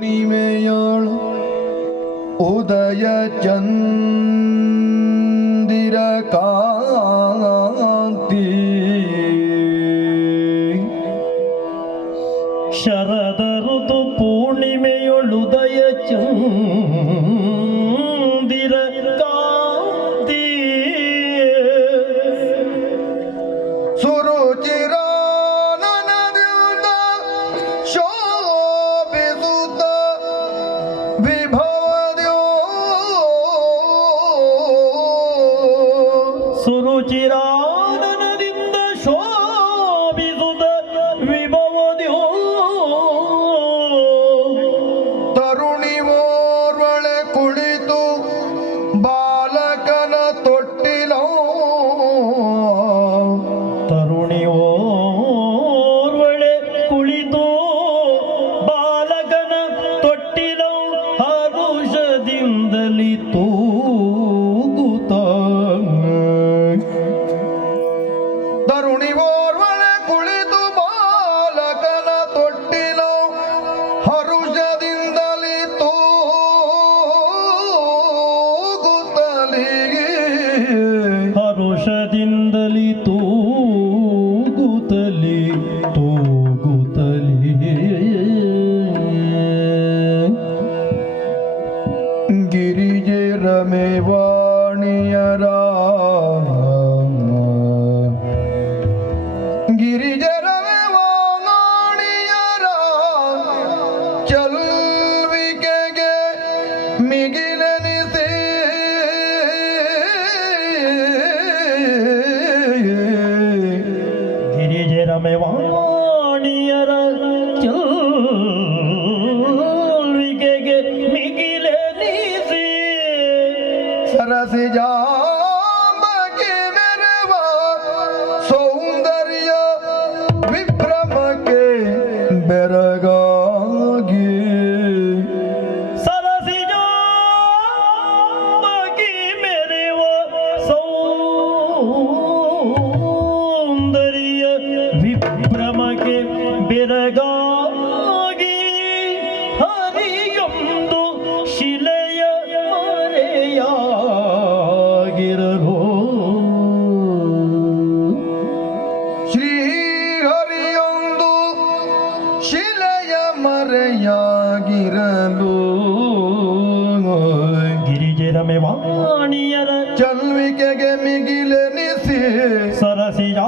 ನಿಮೆಯೊಳು ಉದಯ ಚಂದಿರ ಕಾಂತಿ. ಶರದ ಋತು ಪೂರ್ಣಿಮೆಯೊಳುದಯ ಚಂದಿರ the ವಾಣಿಯರ ಚಲ್ರಿಗೆಗೆ ಮಿಗಿಲೆ ನೀಸಿ ಸರಸಿ ಜಾ ಮಿಡಮೆ ವಾಣಿಯರ ಚಲ್ವಿಕೆಗೆ ಮಿಗಿಲೆನಿಸಿ ಸರಸಿಯ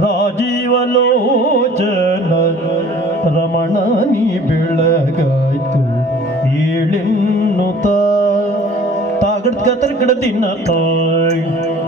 ರಾಜೀವಲೋಚನ ರಮಣನಿ ಬೆಳಗಾಯ್ತು. ಏಳೆನ್ನುತ್ತ ತಾಗಡ್ ಕತರ ಕಡ ತಿನ್ನ ತಾಯ್.